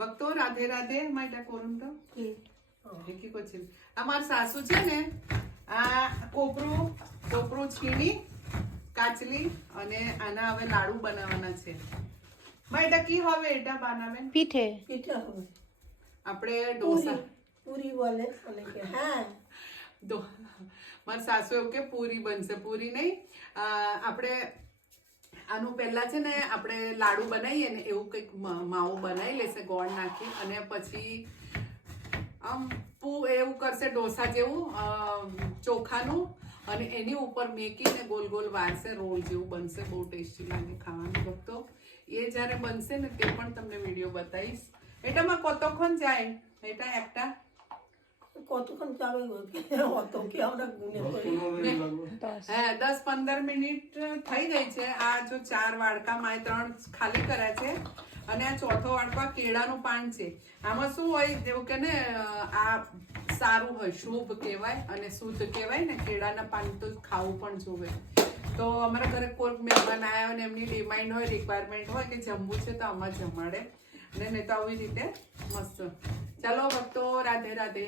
ભક્તો રાધે રાધે માટા કોરમ તો એકી કોચી અમાર સાસુ છે ને આ કોપરું છીણી કાચલી અને આના હવે લાડુ બનાવવાના છે માટા કી હવે એટા બનાવે પીઠે હવે આપણે ઢોસા પૂરી બોલે અને કે હા મારા સાસુ એવું કે પૂરી બનશે પૂરી નહીં આપણે આનું પહેલા છે ને આપણે લાડુ બનાવીએ ને એવું કંઈક માવો બનાવી લેશે ગોળ નાખી અને પછી આમ એવું કરશે ઢોસા જેવું ચોખાનું અને એની ઉપર મેકીને ગોલ ગોલ વારશે રોલ જેવું બનશે બહુ ટેસ્ટી લાગે ખાવાનું ભક્તો એ જ્યારે બનશે ને તે પણ તમને વિડીયો બતાવીશ એટામાં কতক্ষণ જાય এটা একটা কতক্ষণ যাবে অত কি আমরা গুনে করি হ্যাঁ 10-15 મિનિટ થઈ ગઈ છે આ જો 4 વાડકા માય 3 ખાલી કર્યા છે અને આ ચોથો વાડકો કેળાનું પાન છે આમાં શું હોય જેવું કે ને આ સારું હોય શુભ કહેવાય અને શુદ્ધ કહેવાય ને કેળાના પાન તો ખાવું પણ જોવે તો અમારા ઘરે કોઈ મહેમાન આવ્યા અને એમની ડિમાન્ડ હોય રિક્વાયરમેન્ટ હોય કે જમવું છે તો આમાં જમાડે અને નહીં તો આવી રીતે મસ્ત ચાલો ભક્તો રાધે રાધે